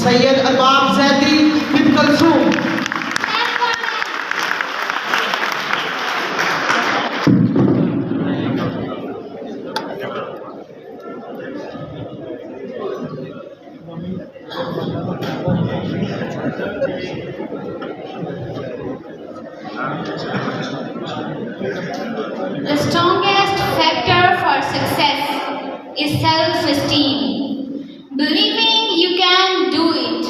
Syed Arbab Zaidi bin Kulsoom. The strongest factor for success is self-esteem. Believing you can do it,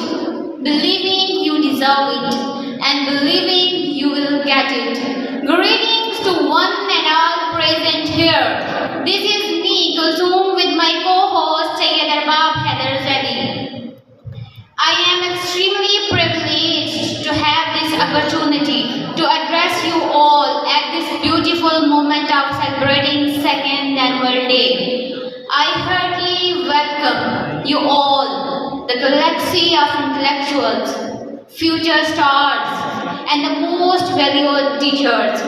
believing you deserve it, and believing you will get it. Greetings to one and all present here. This is me, Kulthum, with my co-host Sayyid Arbab Haider Zaidi. I am extremely privileged to have this opportunity to address you all at this beautiful moment of celebrating second annual day. I heartily welcome you all, the galaxy of intellectuals, future stars, and the most valued teachers.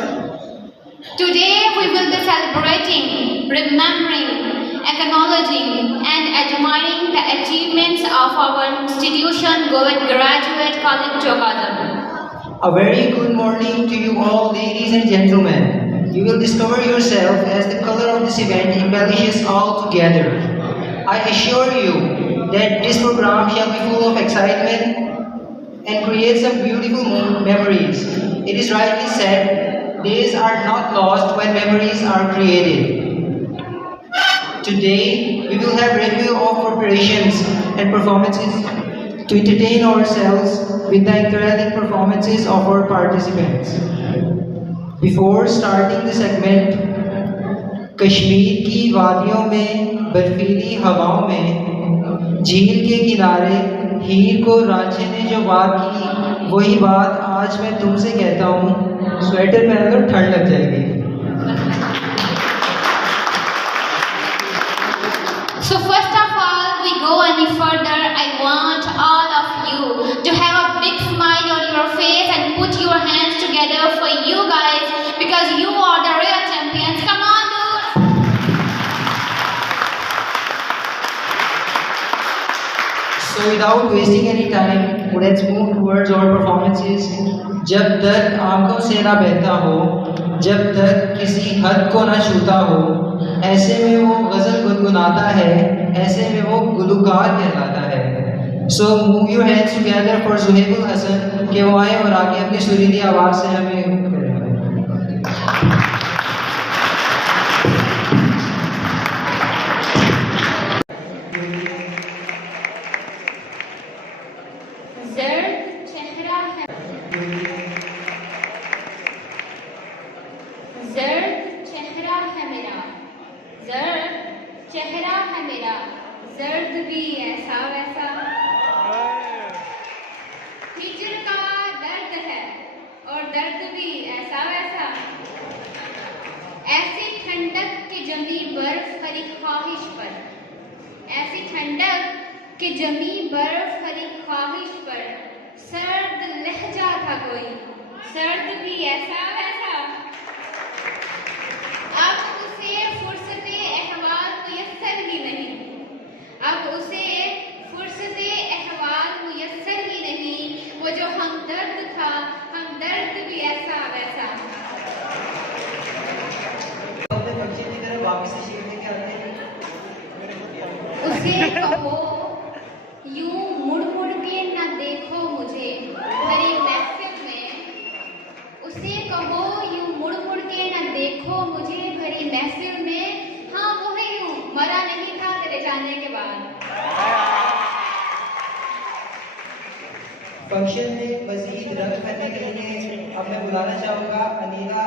Today we will be celebrating, remembering, acknowledging, and admiring the achievements of our institution, Govind Graduate College, Chowkadam. A very good morning to you all, ladies and gentlemen. You will discover yourself as the color of this event embellishes all together. I assure you that this program shall be full of excitement and create some beautiful memories. It is rightly said, days are not lost when memories are created. Today, we will have review of preparations and performances to entertain ourselves with the enthralling performances of our participants. Before starting the segment, Kashmir की वादियों में बर्फीली हवाओं में झील के किनारे हीर को रांझे ने जो बात की, वही बात आज मैं तुमसे कहता हूँ, स्वेटर पहन लो ठंड लग जाएगी। So first of all, we go any further, I want all of you to have a big smile on your face and put your hands together for you guys, because you are the real champions. Come on, dudes! So without wasting any time, let's move towards our performances. जब दर्द आंखों से ना बहता हो, जब दर्द किसी हद को ना छूता हो, ऐसे में वो गज़ल गुनगुनाता है, ऐसे में वो गुलकार कहलाता है। So move your hands together for Zuhaibul Hasan कि वो आए और आगे अपनी सुरीली आवाज़ से हमें करें। जर्द चेहरा है मेरा, जर्द चेहरा है मेरा, जर्द भी ऐसा वैसा, हिजर का दर्द है और दर्द भी ऐसा वैसा, ऐसी ठंडक के जमी बर्फ हरी ख्वाहिश पर, ऐसी ठंडक के जमी बर्फ हरी ख्वाहिश पर, सर्द लहजा था कोई, सर्द भी ऐसा वैसा, अब उसे फुर्सते अहवाल मुयस्सर ही नहीं, अब उसे फुर्सते अहवाल मुयस्सर ही नहीं, वो जो हमदर्द था, हमदर्द भी ऐसा वैसा। उसे कहो यूं मुड़ मुड़ के न देखो मुझे भरी महफिल में, उसे कहो यूं मुड़ मुड़ के न देखो मुझे भरी महफिल में, हाँ वो ही हूँ, मरा नहीं था तेरे जाने के बाद। फंक्शन में मजीद रंग भरने के लिए अब मैं बुलाना चाहूँगा अनीला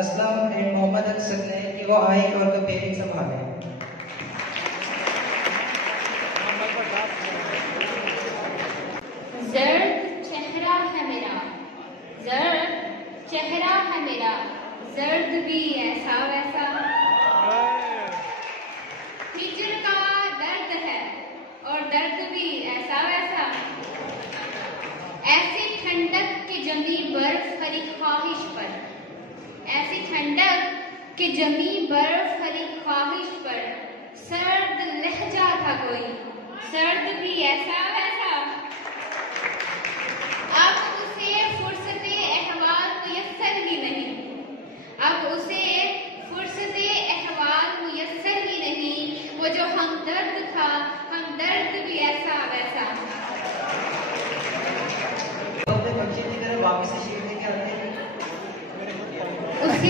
असलम एंड मोहम्मद अक्सर ने कि वो आए और कंपेयरिंग संभालें। जर्द चेहरा है मेरा, जर्द चेहरा है मेरा, जर्द भी ऐसा वैसा, हिजर का दर्द है और दर्द भी ऐसा वैसा, ऐसी ठंडक के जमी बर्फ हरी ख्वाहिश पर, ऐसी ठंडक के जमी बर्फ हरी ख्वाहिश पर, सर्द लहजा था कोई, सर्द भी ऐसा वैसा,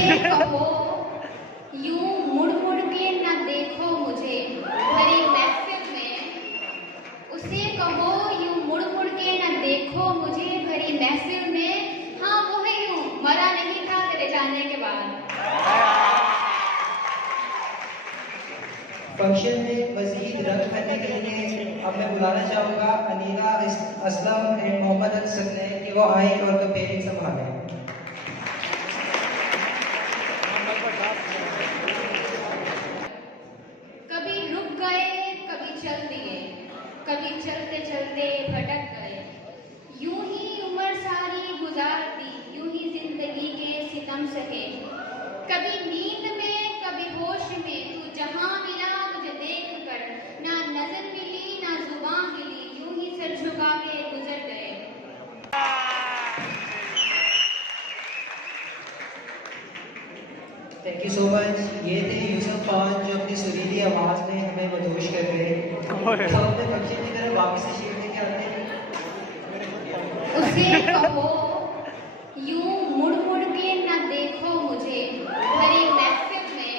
उसे कहो यूं मुड़ मुड़ के न देखो मुझे भरी महफिल में। उसे कहो यूं मुड़ मुड़ के न देखो मुझे भरी महफिल में। हाँ वो है यूं, मरा नहीं था तेरे जाने के बाद। फंक्शन में मजीद रंग भरने के लिए अब मैं बुलाना चाहूँगा अनीला, असलम एंड मोहम्मद अनसर ने कि वो आए और कंपेयरिंग संभालें। कभी रुक गए कभी चल दिए, कभी चलते चलते भटक गए। यूं ही उम्र सारी गुजार दी, यूं ही जिंदगी के सितम सहे। कभी नींद में कभी होश में तू जहां मिला तुझे देख कर, ना नजर मिली ना जुबान मिली, यूं ही सर झुका के गुजर गए। Thank you so much. ये थे यूसुफ खान जो अपनी सुरीली आवाज़ में हमें मदहोश कर गए। तो अपने फंक्शन की तरफ वापस से शेर लेके आते हैं। उसे कहो यूं मुड़ मुड़ के न देखो मुझे भरी महफिल में।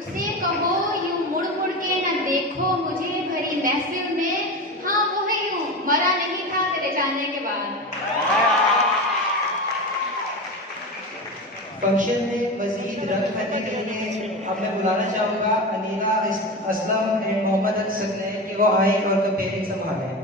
उसे कहो यूं मुड़ मुड़ के न देखो मुझे भरी महफिल में। हाँ वो है यूं, मरा नहीं था तेरे जाने के बाद। फंक्शन में मजीद रंग भरने के लिए अब मैं बुलाना चाहूँगा अनीला, असलम एंड मोहम्मद अनसर ने कि वो आए और कंपेयरिंग संभालें।